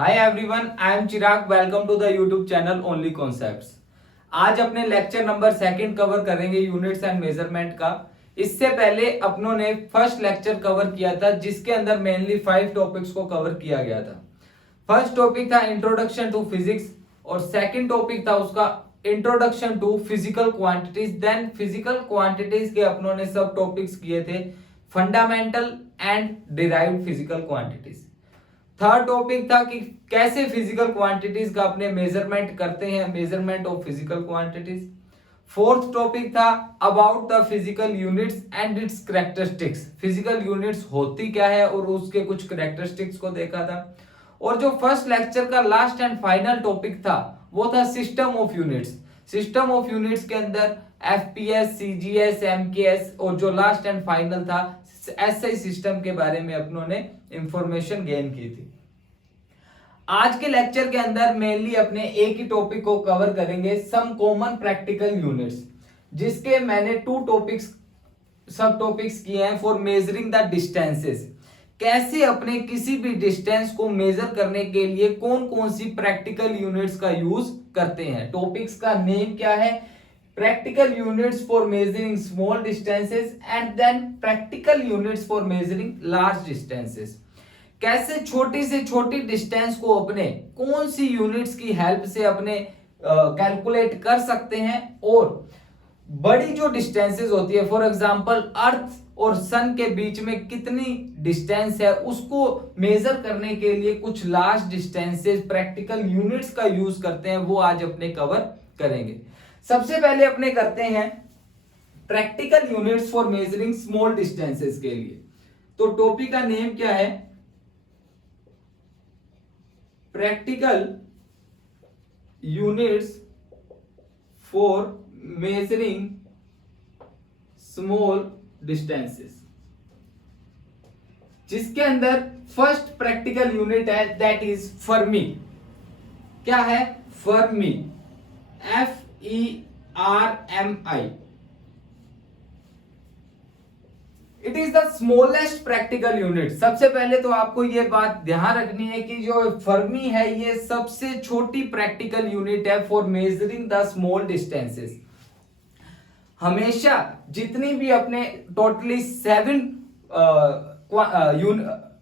Hi everyone, I am Chirag. Welcome to the YouTube channel only concepts. आज अपने lecture number second cover करेंगे units and measurement का। इससे पहले अपनों ने फर्स्ट लेक्चर कवर किया था जिसके अंदर मेनली 5 टॉपिक्स को कवर किया गया था। फर्स्ट टॉपिक था इंट्रोडक्शन टू फिजिक्स और सेकंड टॉपिक था उसका introduction to physical quantities. Then physical quantities के अपनों ने सब टॉपिक्स किए थे fundamental and derived physical quantities. Third topic था कि कैसे फिजिकल क्वांटिटीज का अपने मेजरमेंट करते हैं, measurement of physical quantities. Fourth topic था about the physical units and its characteristics. Physical units होती क्या है और उसके कुछ कैरेक्टरिस्टिक्स को देखा था। और जो फर्स्ट लेक्चर का लास्ट एंड फाइनल टॉपिक था वो था system of units. System of units के अंदर एफपीएस, सीजीएस, एमकेएस और जो लास्ट एंड फाइनल था एसआई सिस्टम के बारे में अपनों ने इंफॉर्मेशन गेन की थी। आज के लेक्चर के अंदर मेनली अपने एक ही टॉपिक को कवर करेंगे, सम कॉमन प्रैक्टिकल यूनिट्स, जिसके मैंने 2 टॉपिक्स सब टॉपिक्स किए हैं फॉर मेजरिंग द डिस्टेंसेस। कैसे अपने किसी भी डिस्टेंस को मेजर करने के लिए कौन कौन सी प्रैक्टिकल यूनिट्स का यूज करते हैं। टॉपिक्स का नेम क्या है? Practical units for measuring small distances and then practical units for measuring large distances. कैसे छोटी से छोटी डिस्टेंस को अपने कौन सी यूनिट्स की हेल्प से अपने कैलकुलेट कर सकते हैं, और बड़ी जो डिस्टेंसेस होती है, फॉर एग्जांपल अर्थ और सन के बीच में कितनी डिस्टेंस है उसको मेजर करने के लिए कुछ लार्ज डिस्टेंसेस प्रैक्टिकल यूनिट्स का यूज करते हैं, वो आज अपने कवर करेंगे। सबसे पहले अपने करते हैं practical units for measuring small distances के लिए। तो टॉपिक का नेम क्या है? Practical units for measuring small distances, जिसके अंदर फर्स्ट प्रैक्टिकल यूनिट है दैट इज फर्मी। क्या है? Fermi, FERMI। It is the smallest practical unit. सबसे पहले तो आपको यह बात ध्यान रखनी है कि जो फर्मी है ये सबसे छोटी प्रैक्टिकल यूनिट है for measuring the small distances. हमेशा जितनी भी अपने टोटली 7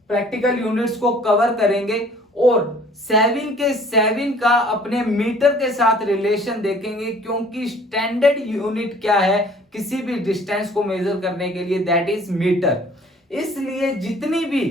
प्रैक्टिकल यूनिट्स को कवर करेंगे और 7 के 7 का अपने मीटर के साथ रिलेशन देखेंगे, क्योंकि स्टैंडर्ड यूनिट क्या है किसी भी डिस्टेंस को मेजर करने के लिए? That is metre. इसलिए जितनी भी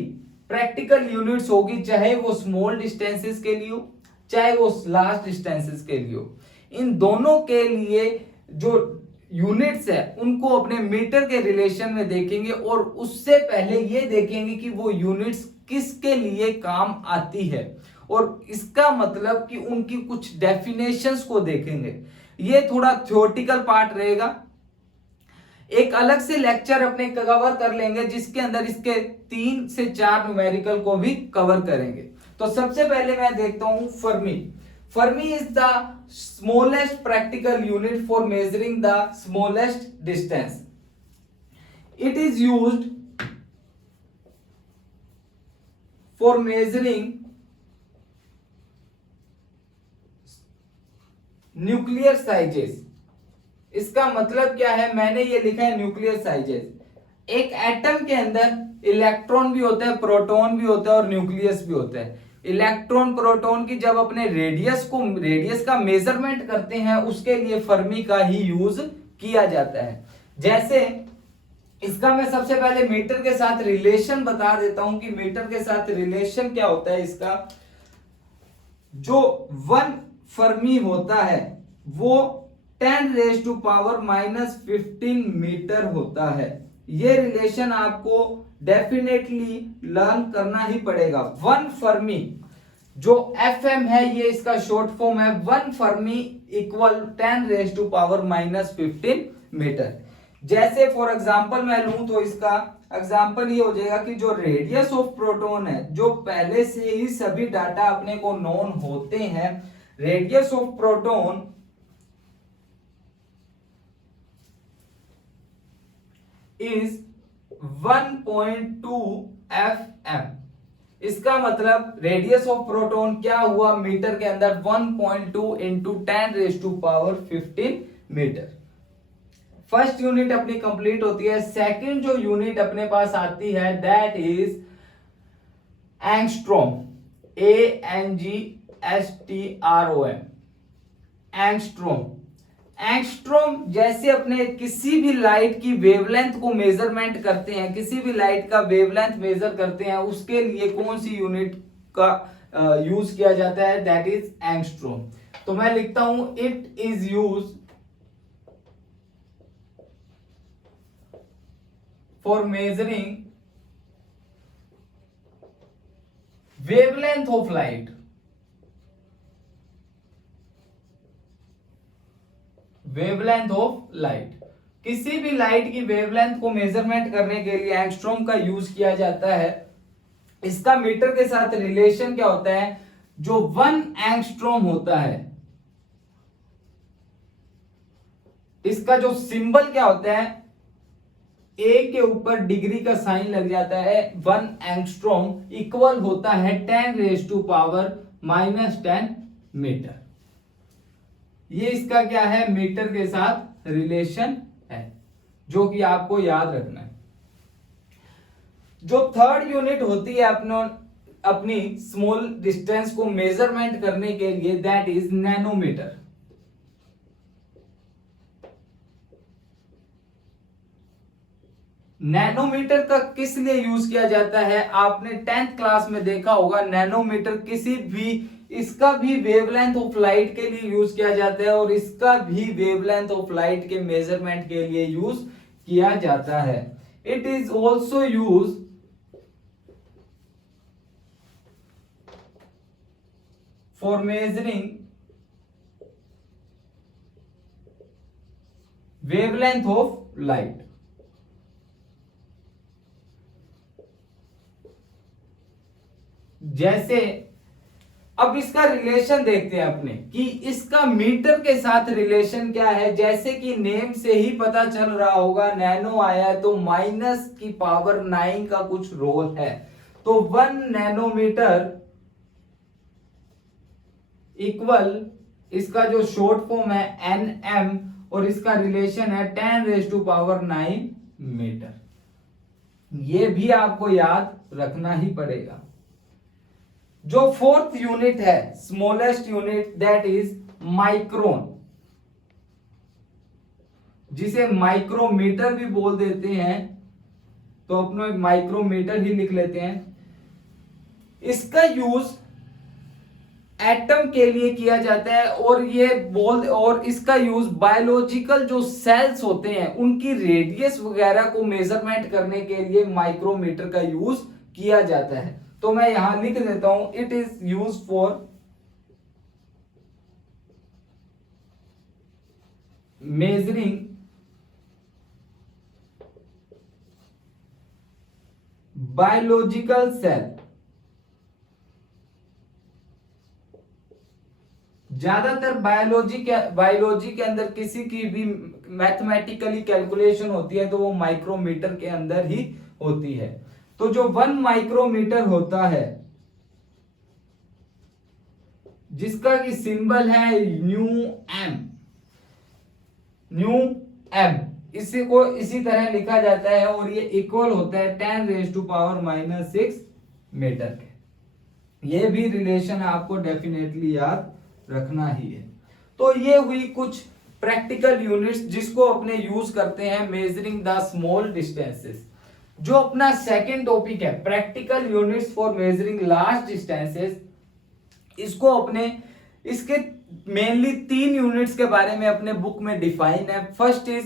प्रैक्टिकल यूनिट्स होगी, चाहे वो स्मॉल डिस्टेंसेस के लिए हो चाहे वो लार्ज डिस्टेंसेस के लिए हो, इन दोनों के लिए जो यूनिट्स है उनको अपने मीटर के रिलेशन में देखेंगे, और उससे पहले ये देखेंगे कि वो यूनिट्स किसके लिए काम आती है, और इसका मतलब कि उनकी कुछ डेफिनेशंस को देखेंगे। ये थोड़ा थ्योरेटिकल पार्ट रहेगा। एक अलग से लेक्चर अपने कवर कर लेंगे जिसके अंदर इसके 3 से 4 न्यूमेरिकल को भी कवर करेंगे। तो सबसे पहले मैं देखता हूं Fermi. Fermi is the smallest practical unit for measuring the smallest distance. It is used for measuring nuclear sizes. इसका मतलब क्या है? मैंने ये लिखा है न्यूक्लियर साइजेस। एक एटम के अंदर इलेक्ट्रॉन भी होता है, प्रोटॉन भी होता है और न्यूक्लियस भी होता है। इलेक्ट्रॉन प्रोटॉन की जब अपने रेडियस का मेजरमेंट करते हैं उसके लिए फर्मी का ही यूज किया जाता है। जैसे इसका मैं सबसे पहले मीटर के साथ रिलेशन बता देता हूं कि मीटर के साथ रिलेशन क्या होता है इसका। जो 1 फर्मी होता है वो 10⁻⁻15 मीटर होता है। ये रिलेशन आपको डेफिनेटली लर्न करना ही पड़ेगा। 1 फर्मी जो FM है ये इसका शॉर्ट फॉर्म है। 1 फर्मी इक्वल 10⁻⁻15 मीटर। जैसे फॉर एग्जांपल मैं लूं तो इसका एग्जांपल ये हो जाएगा कि जो रेडियस ऑफ प्रोटॉन है, जो पहले से ही सभी डाटा अपने को नोन होते हैं, radius of proton is 1.2 FM। इसका मतलब रेडियस ऑफ प्रोटॉन क्या हुआ मीटर के अंदर 1.2 इंटू 10⁻15 मीटर। फर्स्ट यूनिट अपनी कंप्लीट होती है। सेकंड जो यूनिट अपने पास आती है that is angstrom, ANGSTROM, angstrom. Angstrom जैसे अपने किसी भी लाइट की वेवलेंथ को मेजरमेंट करते हैं, किसी भी लाइट का वेवलेंथ मेजर करते हैं, उसके लिए कौन सी यूनिट का यूज किया जाता है दैट इज एंगस्ट्रॉम। तो मैं लिखता हूं it is use for measuring wavelength of light, wavelength of light. किसी भी लाइट की वेवलेंथ को मेजरमेंट करने के लिए एंगस्ट्रॉम का यूज किया जाता है। इसका मीटर के साथ रिलेशन क्या होता है, जो 1 एंगस्ट्रॉम होता है इसका जो सिंबल क्या होता है, ए के ऊपर डिग्री का साइन लग जाता है। 1 एंगस्ट्रॉम इक्वल होता है 10⁻⁻10 मीटर। ये इसका क्या है, मीटर के साथ रिलेशन है, जो कि आपको याद रखना है। जो थर्ड यूनिट होती है अपनी स्मॉल डिस्टेंस को मेजरमेंट करने के लिए दैट इज नैनोमीटर। नैनोमीटर का किस लिए यूज किया जाता है, आपने 10th क्लास में देखा होगा। नैनोमीटर किसी भी, इसका भी वेवलेंथ ऑफ लाइट के लिए यूज किया जाता है और इसका भी वेवलेंथ ऑफ लाइट के मेजरमेंट के लिए यूज किया जाता है। It is also use for measuring wavelength of light. जैसे अब इसका रिलेशन देखते हैं अपने कि इसका मीटर के साथ रिलेशन क्या है। जैसे कि नेम से ही पता चल रहा होगा, नैनो आया है तो -9 का कुछ रोल है। तो 1 नैनोमीटर इक्वल, इसका जो शॉर्ट फॉर्म है nm और इसका रिलेशन है 10⁻9 मीटर। ये भी आपको याद रखना ही पड़ेगा। जो फोर्थ यूनिट है, smallest unit that is micron, जिसे माइक्रोमीटर भी बोल देते हैं, तो अपने माइक्रोमीटर ही लिख लेते हैं। इसका यूज एटम के लिए किया जाता है और इसका यूज बायोलॉजिकल जो सेल्स होते हैं उनकी रेडियस वगैरह को मेजरमेंट करने के लिए माइक्रोमीटर का यूज किया जाता है। तो मैं यहां लिख देता हूं it is use for measuring biological cell. ज्यादातर बायोलॉजी के अंदर किसी की भी मैथमेटिकली कैलकुलेशन होती है तो वो माइक्रोमीटर के अंदर ही होती है। तो जो 1 माइक्रोमीटर होता है जिसका की सिंबल है न्यू एम, इसी को इसी तरह लिखा जाता है और ये इक्वल होता है 10⁻⁻6 मीटर के। ये भी रिलेशन आपको डेफिनेटली याद रखना ही है। तो ये हुई कुछ प्रैक्टिकल यूनिट्स जिसको अपने यूज करते हैं मेजरिंग द स्मॉल डिस्टेंसेस। जो अपना सेकंड टॉपिक है practical units for measuring large distances, इसको अपने इसके मेनली 3 यूनिट्स के बारे में अपने बुक में डिफाइन है। First is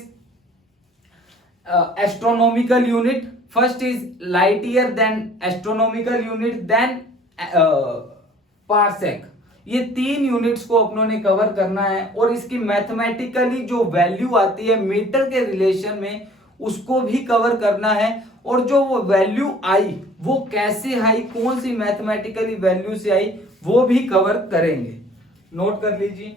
astronomical unit, first is light year, then astronomical unit, then parsec. ये 3 यूनिट्स को अपनों ने कवर करना है और इसकी मैथमेटिकली जो वैल्यू आती है मीटर के रिलेशन में उसको भी कवर करना है। और जो वो वैल्यू आई वो कैसे आई, कौन सी मैथमेटिकली वैल्यू से आई, वो भी कवर करेंगे। नोट कर लीजिए।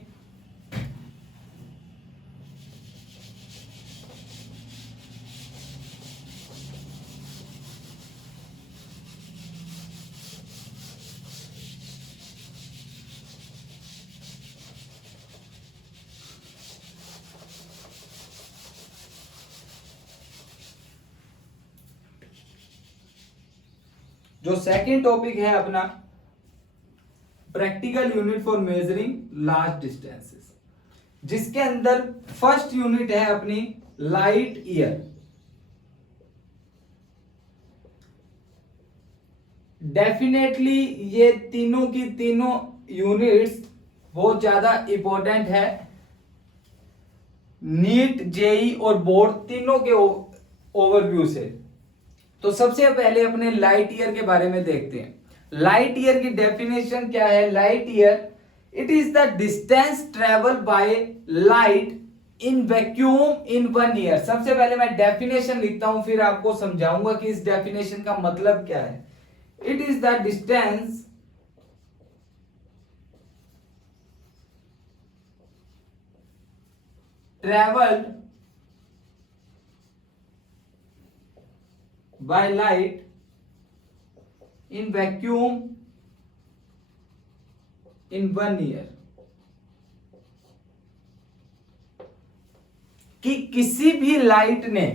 जो सेकंड टॉपिक है अपना practical unit for measuring large distances, जिसके अंदर फर्स्ट यूनिट है अपनी लाइट ईयर। डेफिनेटली ये तीनों की तीनों यूनिट्स बहुत ज्यादा इंपॉर्टेंट है नीट, जेई और बोर्ड तीनों के ओवरव्यू से। तो सबसे पहले अपने लाइट ईयर के बारे में देखते हैं। लाइट ईयर की डेफिनेशन क्या है? Light year it is the distance travel by light in vacuum in 1 year. सबसे पहले मैं डेफिनेशन लिखता हूं, फिर आपको समझाऊंगा कि इस डेफिनेशन का मतलब क्या है। It is the distance traveled by light in vacuum in 1 year। कि किसी भी लाइट ने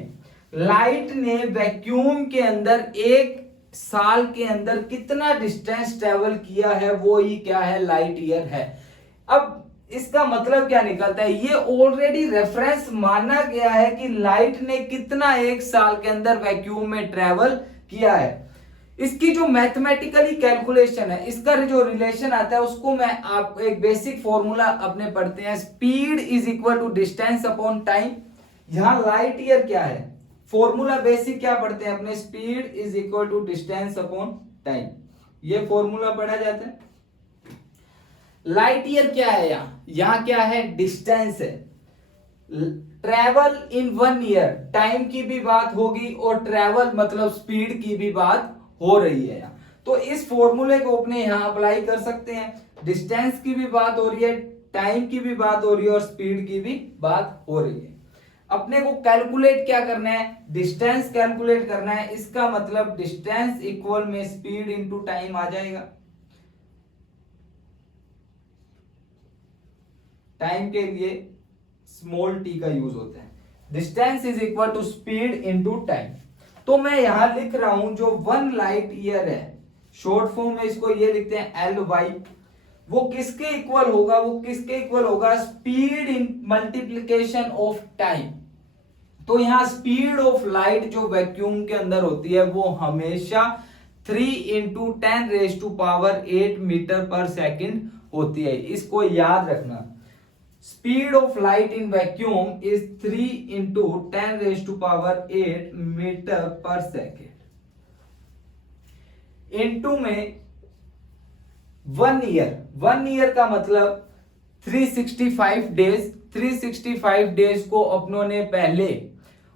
वैक्यूम के अंदर 1 साल के अंदर कितना डिस्टेंस ट्रेवल किया है, वो ही क्या है? लाइट ईयर है। अब इसका मतलब क्या निकलता है? ये ऑलरेडी रेफरेंस माना गया है कि लाइट ने कितना 1 साल के अंदर वैक्यूम में ट्रेवल किया है। इसकी जो मैथमेटिकली कैलकुलेशन है, इसका जो रिलेशन आता है, उसको मैं आपको एक बेसिक फॉर्मूला अपने पढ़ते हैं। Speed is equal to distance upon time. यहां लाइट ईयर क्या है? फॉर्मूला बेसिक क्या पढ़ते हैं अपने? Speed is equal to distance upon time. ये फॉर्मूला पढ़ा जाता है। लाइट ईयर क्या है? यहां क्या है? डिस्टेंस है। ट्रेवल इन 1 ईयर, टाइम की भी बात होगी और ट्रेवल मतलब स्पीड की भी बात हो रही है यहाँ। तो इस फॉर्मूले को अपने यहां अप्लाई कर सकते हैं। डिस्टेंस की भी बात हो रही है, टाइम की भी बात हो रही है और स्पीड की भी बात हो रही है। अपने को कैलकुलेट क्या करना है? डिस्टेंस कैलकुलेट करना है। इसका मतलब डिस्टेंस इक्वल में स्पीड इंटू टाइम आ जाएगा। टाइम के लिए स्मॉल टी का यूज होता है। Distance is equal to speed into time. तो मैं यहां लिख रहा हूं जो 1 लाइट ईयर है, शॉर्ट फॉर्म में इसको ये लिखते हैं एल वाई। वो किसके इक्वल होगा? वो किसके इक्वल होगा? Speed in multiplication of time. तो यहां स्पीड ऑफ लाइट जो वैक्यूम के अंदर होती है वो हमेशा 3 इंटू 10⁻⁸ मीटर पर सेकेंड होती है। इसको याद रखना। Speed of light in vacuum is 3 into 10⁸ metre per second. Into में 1 ईयर का मतलब 365 डेज। 365 डेज को अपनों ने पहले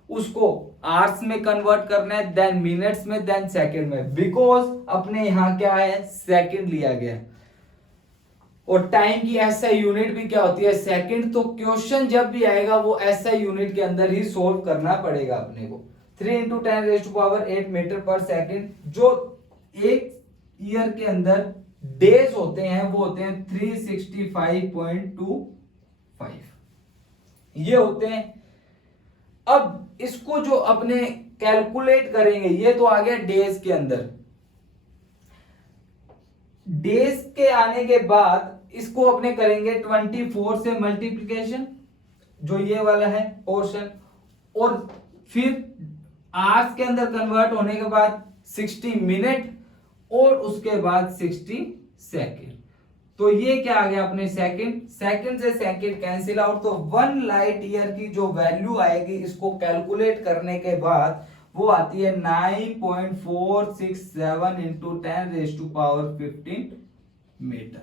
उसको आवर्स में कन्वर्ट करना है, देन मिनट्स में, देन सेकेंड में। बिकॉज अपने यहां क्या है? सेकेंड लिया गया। और टाइम की एसआई यूनिट भी क्या होती है? सेकंड। तो क्वेश्चन जब भी आएगा वो एसआई यूनिट के अंदर ही सोल्व करना पड़ेगा अपने को। 3 इंटू 10⁸ मीटर पर सेकंड। जो 1 ईयर के अंदर डेज होते हैं वो होते हैं 365.25 ये होते हैं। अब इसको जो अपने कैलकुलेट करेंगे, ये तो आ गया डेज के अंदर। डेज के आने के बाद इसको अपने करेंगे 24 से मल्टीप्लिकेशन, जो ये वाला है पोर्शन, और फिर आवर्स के अंदर कन्वर्ट होने के बाद 60 मिनट और उसके बाद 60 सेकेंड। तो ये क्या आ गया अपने? सेकेंड से सेकेंड कैंसिल आउट। तो 1 लाइट ईयर की जो वैल्यू आएगी इसको कैलकुलेट करने के बाद वो आती है 9.467 इंटू 10⁻15 मीटर।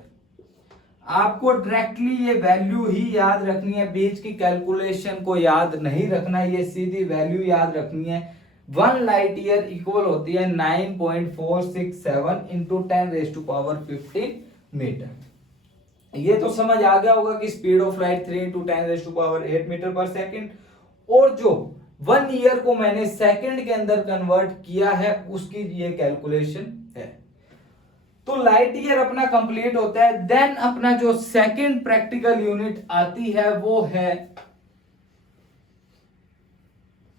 आपको डायरेक्टली ये वैल्यू ही याद रखनी है, बीच की कैलकुलेशन को याद नहीं रखना है, ये सीधी वैल्यू याद रखनी है। 1 लाइट ईयर इक्वल होती है 9.467 इंटू 10⁻15 मीटर। ये तो समझ आ गया होगा कि speed of light 3 into 10⁸ metre per second, और जो 1 ईयर को मैंने सेकेंड के अंदर कन्वर्ट किया है उसकी ये कैलकुलेशन है। तो लाइट ईयर अपना कंप्लीट होता है। देन अपना जो सेकेंड प्रैक्टिकल यूनिट आती है वो है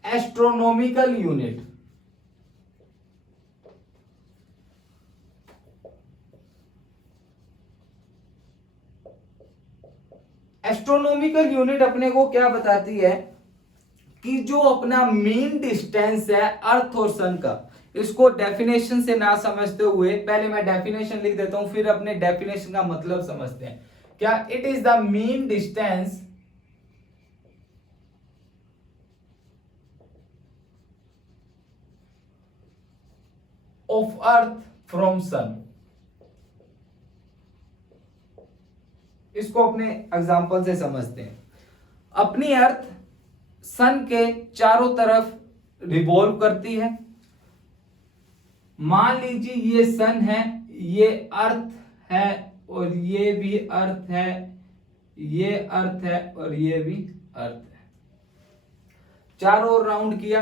एस्ट्रोनॉमिकल यूनिट। एस्ट्रोनॉमिकल यूनिट अपने को क्या बताती है कि जो अपना मीन डिस्टेंस है अर्थ और सन का, इसको डेफिनेशन से ना समझते हुए पहले मैं डेफिनेशन लिख देता हूं, फिर अपने डेफिनेशन का मतलब समझते हैं। क्या? It is the mean distance of earth from sun. इसको अपने एग्जांपल से समझते हैं। अपनी अर्थ सन के चारों तरफ रिवॉल्व करती है। मान लीजिए ये सन है, ये अर्थ है, और ये भी अर्थ है, ये अर्थ है, और ये भी अर्थ है। चारों ओर राउंड किया।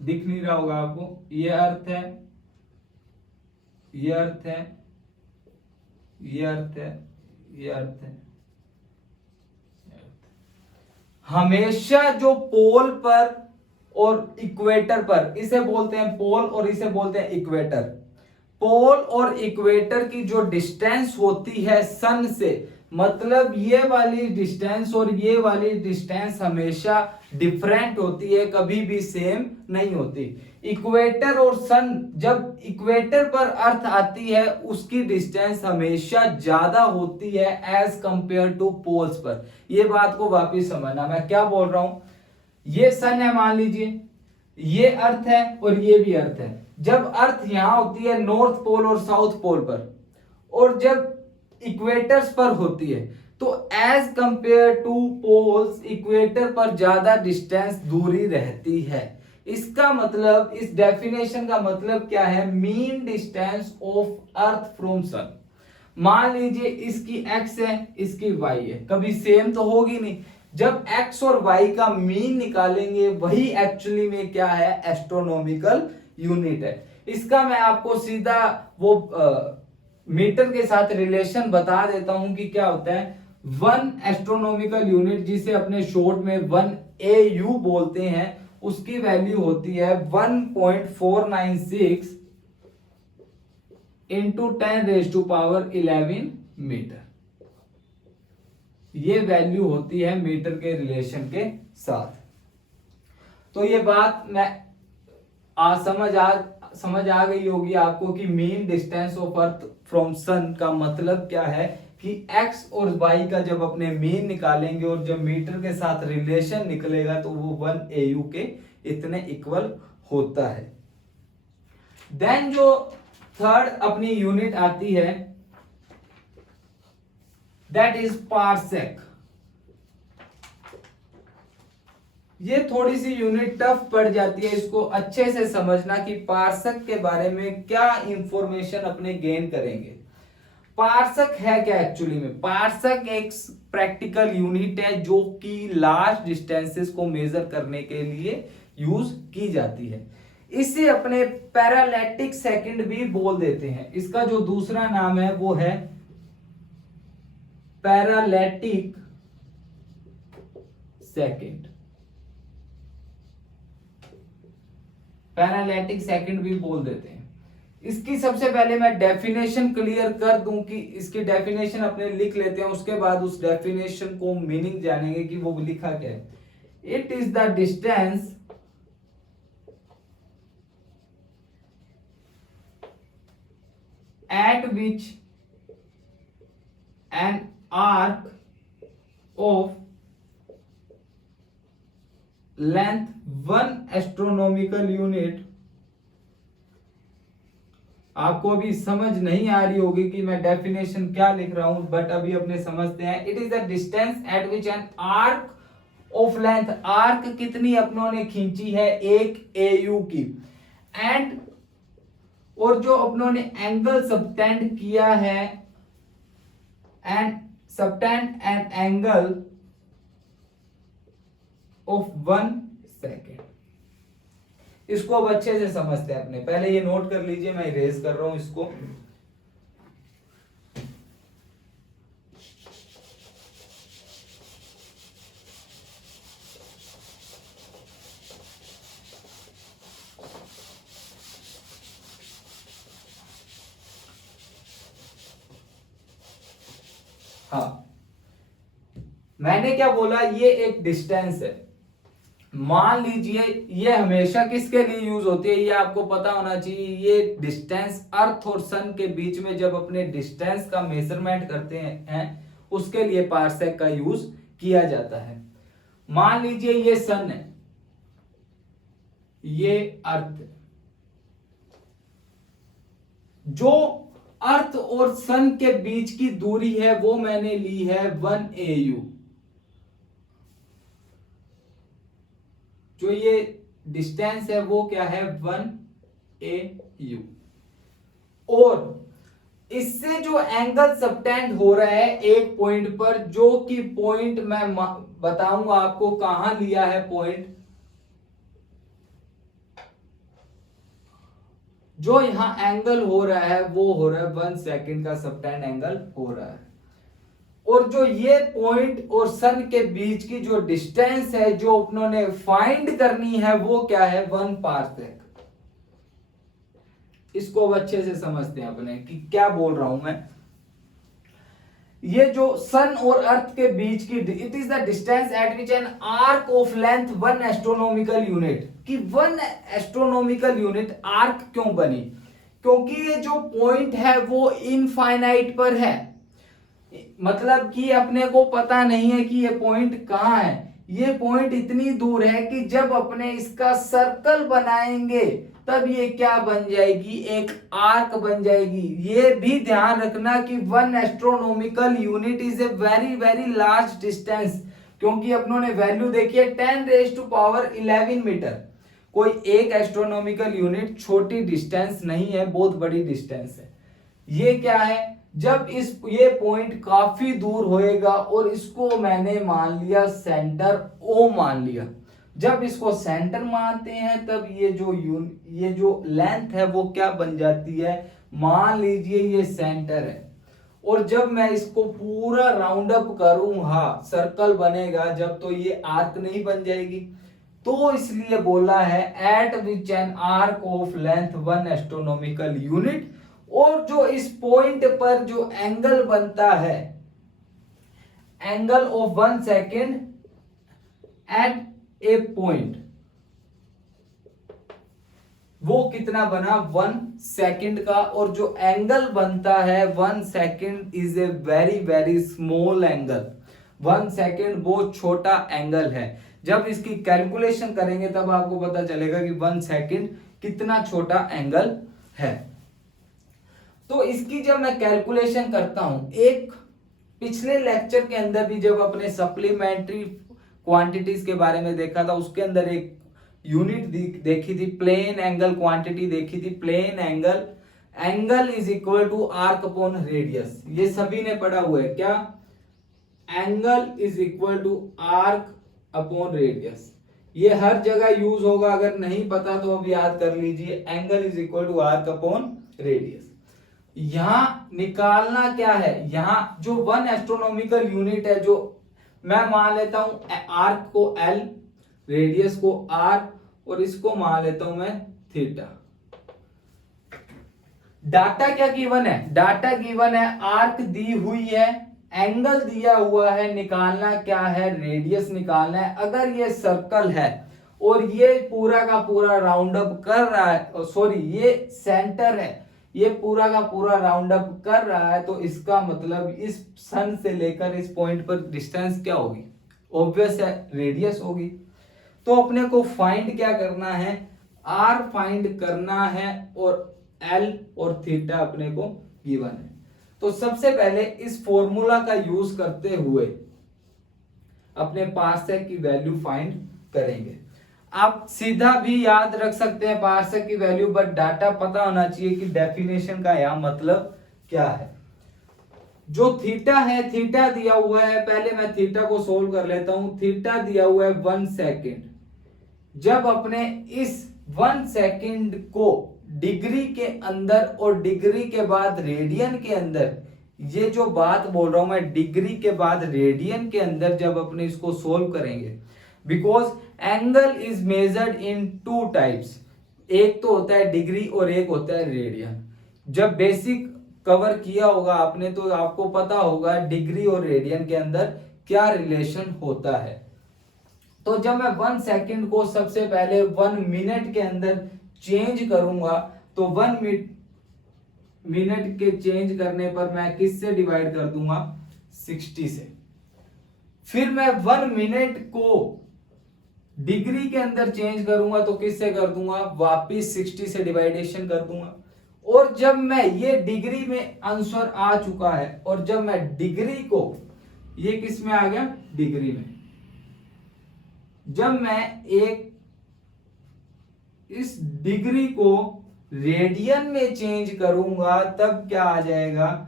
दिख नहीं रहा होगा आपको, ये अर्थ है, ये अर्थ है, ये अर्थ है, ये अर्थ है। हमेशा जो पोल पर और इक्वेटर पर, इसे बोलते हैं पोल और इसे बोलते हैं इक्वेटर। पोल और इक्वेटर की जो डिस्टेंस होती है सन से, मतलब ये वाली डिस्टेंस और ये वाली डिस्टेंस हमेशा डिफरेंट होती है, कभी भी सेम नहीं होती। इक्वेटर और सन, जब इक्वेटर पर अर्थ आती है उसकी डिस्टेंस हमेशा ज्यादा होती है एज कंपेयर टू पोल्स पर। ये बात को वापिस समझना, मैं क्या बोल रहा हूं। ये सन है मान लीजिए, ये अर्थ है और ये भी अर्थ है। जब अर्थ यहां होती है नॉर्थ पोल और साउथ पोल पर, और जब इक्वेटर्स पर होती है, तो as compare to poles equator पर ज्यादा डिस्टेंस दूरी रहती है। इसका मतलब, इस डेफिनेशन का मतलब क्या है, mean distance of earth from sun. मान लीजिए इसकी x है, इसकी y है, कभी सेम तो होगी नहीं। जब x और y का मीन निकालेंगे वही एक्चुअली में क्या है, एस्ट्रोनॉमिकल यूनिट है। इसका मैं आपको सीधा वो मीटर के साथ रिलेशन बता देता हूं कि क्या होता है। 1 एस्ट्रोनॉमिकल यूनिट, जिसे अपने शॉर्ट में 1 AU बोलते हैं, उसकी वैल्यू होती है 1.496 इंटू 10⁻11 मीटर। ये वैल्यू होती है मीटर के रिलेशन के साथ। तो ये बात मैं समझ आ गई होगी आपको कि mean distance of earth from sun का मतलब क्या है, कि x और y का जब अपने मीन निकालेंगे और जब मीटर के साथ रिलेशन निकलेगा तो वो 1 AU के इतने इक्वल होता है। देन जो थर्ड अपनी यूनिट आती है, दैट इज पार्सेक। ये थोड़ी सी यूनिट टफ पड़ जाती है, इसको अच्छे से समझना कि पार्सक के बारे में क्या इंफॉर्मेशन अपने गेन करेंगे। पार्सक है क्या एक्चुअली में? पार्सक एक प्रैक्टिकल यूनिट है जो कि लार्ज डिस्टेंसेस को मेजर करने के लिए यूज की जाती है। इसे अपने पैरालैक्टिक सेकंड भी बोल देते हैं। इसका जो दूसरा नाम है वो है पैरालैक्टिक सेकंड। पैरालैक्टिक सेकंड भी बोल देते हैं। इसकी सबसे पहले मैं डेफिनेशन क्लियर कर दूं कि इसकी डेफिनेशन अपने लिख लेते हैं, उसके बाद उस डेफिनेशन को मीनिंग जानेंगे कि वो लिखा क्या है। It is the distance at which an arc of length 1 astronomical unit, आपको अभी समझ नहीं आ रही होगी कि मैं डेफिनेशन क्या लिख रहा हूं, बट अभी अपने समझते हैं। It is the distance eight which an arc of length, arc कितनी अपनों ने खींची है, 1 AU की, एंड और जो अपनों ने एंगल सबटेंड किया है, and subtend an angle of 1 second. इसको अब अच्छे से समझते हैं अपने। पहले ये नोट कर लीजिए, मैं इरेज कर रहा हूं इसको। हाँ, मैंने क्या बोला, ये एक डिस्टेंस है। मान लीजिए ये हमेशा किसके लिए यूज होती है, ये आपको पता होना चाहिए। ये डिस्टेंस अर्थ और सन के बीच में जब अपने डिस्टेंस का मेजरमेंट करते हैं उसके लिए पार्सेक का यूज किया जाता है। मान लीजिए ये सन है, ये अर्थ है। जो अर्थ और सन के बीच की दूरी है वो मैंने ली है 1 AU। जो ये डिस्टेंस है वो क्या है, 1 AU। और इससे जो एंगल सबटेंड हो रहा है एक पॉइंट पर, जो कि पॉइंट मैं बताऊंगा आपको कहां लिया है पॉइंट, जो यहां एंगल हो रहा है वो हो रहा है 1 सेकंड का सबटेंड एंगल हो रहा है। और जो ये पॉइंट और सन के बीच की जो डिस्टेंस है जो उन्होंने फाइंड करनी है वो क्या है, 1 पार्सेक। इसको अब अच्छे से समझते हैं अपने कि क्या बोल रहा हूं मैं। ये जो सन और अर्थ के बीच की, it is the distance eight which an arc of length 1 astronomical unit. कि 1 एस्ट्रोनॉमिकल यूनिट आर्क क्यों बनी, क्योंकि ये जो पॉइंट है वो इनफाइनाइट पर है। मतलब कि अपने को पता नहीं है कि ये पॉइंट कहां है। ये पॉइंट इतनी दूर है कि जब अपने इसका सर्कल बनाएंगे तब ये क्या बन जाएगी, एक आर्क बन जाएगी। ये भी ध्यान रखना कि 1 astronomical unit is a very very large distance, क्योंकि अपनों ने वैल्यू देखी है 10⁻11 मीटर। कोई एक एस्ट्रोनॉमिकल यूनिट छोटी डिस्टेंस नहीं है, बहुत बड़ी डिस्टेंस है। ये क्या है, जब ये पॉइंट काफी दूर होएगा और इसको मैंने मान लिया सेंटर O मान लिया। जब इसको सेंटर मानते हैं तब ये जो लेंथ है वो क्या बन जाती है, मान लीजिए ये सेंटर है। और जब मैं इसको पूरा राउंड अप करूंगा, सर्कल बनेगा जब, तो ये आर्क नहीं बन जाएगी। तो इसलिए बोला है at which an arc of length 1 astronomical unit. और जो इस पॉइंट पर जो एंगल बनता है, angle of 1 second at A point, वो कितना बना, 1 सेकेंड का। और जो एंगल बनता है 1 second is a very very small angle. 1 second बहुत छोटा एंगल है। जब इसकी कैलकुलेशन करेंगे तब आपको पता चलेगा कि 1 सेकेंड कितना छोटा एंगल है। तो इसकी जब मैं कैलकुलेशन करता हूं, एक पिछले लेक्चर के अंदर भी जब अपने सप्लीमेंट्री क्वांटिटीज के बारे में देखा था, उसके अंदर एक यूनिट देखी थी, प्लेन एंगल क्वांटिटी देखी थी। Plane angle is equal to arc upon radius. ये सभी ने पढ़ा हुआ है क्या, angle is equal to arc upon radius. ये हर जगह यूज होगा, अगर नहीं पता तो अब याद कर लीजिए, angle is equal to arc upon radius. यहां निकालना क्या है, यहां जो 1 एस्ट्रोनॉमिकल यूनिट है, जो मैं मान लेता हूं आर्क को L, रेडियस को R, और इसको मान लेता हूं मैं थीटा। डाटा क्या गिवन है, डाटा गिवन है, आर्क दी हुई है, एंगल दिया हुआ है, निकालना क्या है, रेडियस निकालना है। अगर ये सर्कल है और ये पूरा का पूरा राउंड अप कर रहा है, सॉरी ये सेंटर है, ये पूरा का पूरा राउंड अप कर रहा है, तो इसका मतलब इस सन से लेकर इस पॉइंट पर डिस्टेंस क्या होगी, ऑब्वियस है रेडियस होगी। तो अपने को फाइंड क्या करना है, आर फाइंड करना है, और एल और थीटा अपने को गिवन है। तो सबसे पहले इस फॉर्मूला का यूज करते हुए अपने पार्सेक की वैल्यू फाइंड करेंगे। आप सीधा भी याद रख सकते हैं पार्सेक की वैल्यू, बट डाटा पता होना चाहिए कि डेफिनेशन का यहां मतलब क्या है। जो थीटा है, थीटा दिया हुआ है, पहले मैं थीटा को सोल्व कर लेता हूं। थीटा दिया हुआ है 1 सेकेंड। जब अपने इस 1 सेकेंड को डिग्री के अंदर और डिग्री के बाद रेडियन के अंदर, ये जो बात बोल रहा हूं मैं, डिग्री के बाद रेडियन के अंदर जब अपने इसको सोल्व करेंगे, because angle is measured in 2 types, एक तो होता है डिग्री और एक होता है रेडियन। जब बेसिक कवर किया होगा आपने तो आपको पता होगा डिग्री और रेडियन के अंदर क्या रिलेशन होता है। तो जब मैं 1 सेकंड को सबसे पहले 1 मिनट के अंदर चेंज करूंगा तो 1 मिनट के चेंज करने पर मैं किससे डिवाइड कर दूंगा 60 से। फिर मैं 1 मिनट को डिग्री के अंदर चेंज करूंगा तो किससे कर दूंगा वापिस 60 से डिवाइडेशन कर दूंगा। और जब मैं ये डिग्री में आंसर आ चुका है और जब मैं डिग्री को ये किस में आ गया डिग्री में, जब मैं इस डिग्री को रेडियन में चेंज करूंगा तब क्या आ जाएगा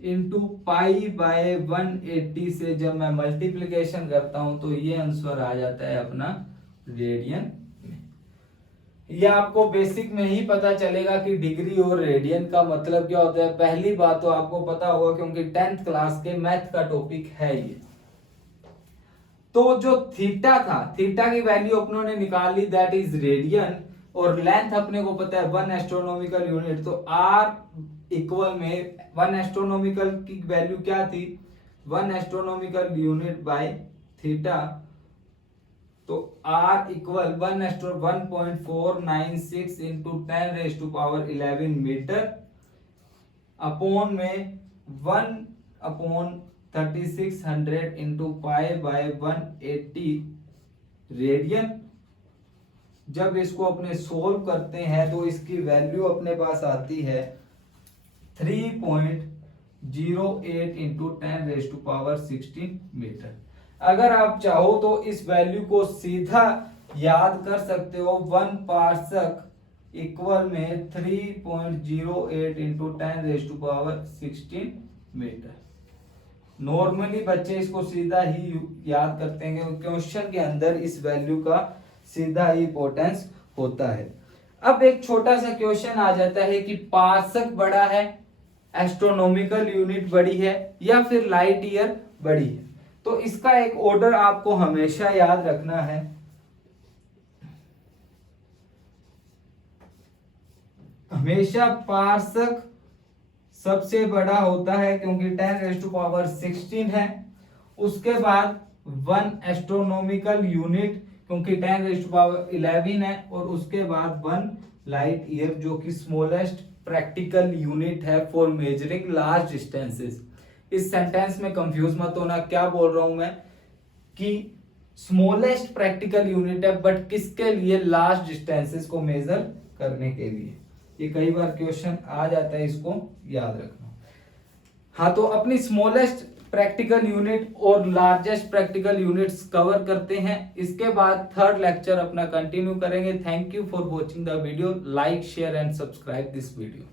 इंटू पाई बाय 180 से जब मैं मल्टीप्लीकेशन करता हूं तो ये आंसर आ जाता है अपना रेडियन में। ये आपको बेसिक में ही पता चलेगा कि डिग्री और रेडियन का मतलब क्या होता है। पहली बात तो आपको पता होगा क्योंकि 10th क्लास के मैथ का टॉपिक है ये। तो जो थीटा था, थीटा की वैल्यू अपनों ने निकाल ली दैट इज रेडियन और लेंथ अपने को पता है 1 एस्ट्रोनॉमिकल यूनिट। तो आर इक्वल में 1 एस्ट्रोनॉमिकल की वैल्यू क्या थी 1 एस्ट्रोनॉमिकल यूनिट बाय थीटा। तो R equal 1/1.496 into 10⁻11 metre upon में 1/3600 इंटू पाई बाय 180 रेडियन। जब इसको अपने सोल्व करते हैं तो इसकी वैल्यू अपने पास आती है 3.08 इंटू 10⁻16 मीटर। अगर आप चाहो तो इस वैल्यू को सीधा याद कर सकते हो 1 पार्सक इक्वल में 3.08 इंटू 10⁻16 मीटर। नॉर्मली बच्चे इसको सीधा ही याद करते हैं क्वेश्चन के अंदर इस वैल्यू का सीधा ही इंपॉर्टेंस होता है। अब एक छोटा सा क्वेश्चन आ जाता है कि पार्सक बड़ा है, एस्ट्रोनॉमिकल यूनिट बड़ी है या फिर लाइट ईयर बड़ी है। तो इसका एक ऑर्डर आपको हमेशा याद रखना है। हमेशा पार्सक सबसे बड़ा होता है क्योंकि 10⁻16 है। उसके बाद 1 एस्ट्रोनॉमिकल यूनिट क्योंकि 10⁻11 है और उसके बाद 1 लाइट ईयर जो कि स्मॉलेस्ट प्रैक्टिकल यूनिट है फॉर मेजरिंग लार्ज डिस्टेंसेस। इस सेंटेंस में कंफ्यूज मत होना, क्या बोल रहा हूं मैं कि स्मॉलेस्ट प्रैक्टिकल यूनिट है बट किसके लिए लार्ज डिस्टेंसेस को मेजर करने के लिए। ये कई बार क्वेश्चन आ जाता है, इसको याद रखना। हाँ, तो अपनी स्मॉलेस्ट प्रैक्टिकल यूनिट और लार्जेस्ट प्रैक्टिकल यूनिट्स कवर करते हैं। इसके बाद थर्ड लेक्चर अपना कंटिन्यू करेंगे। Thank you for watching the video. Like share and subscribe this video.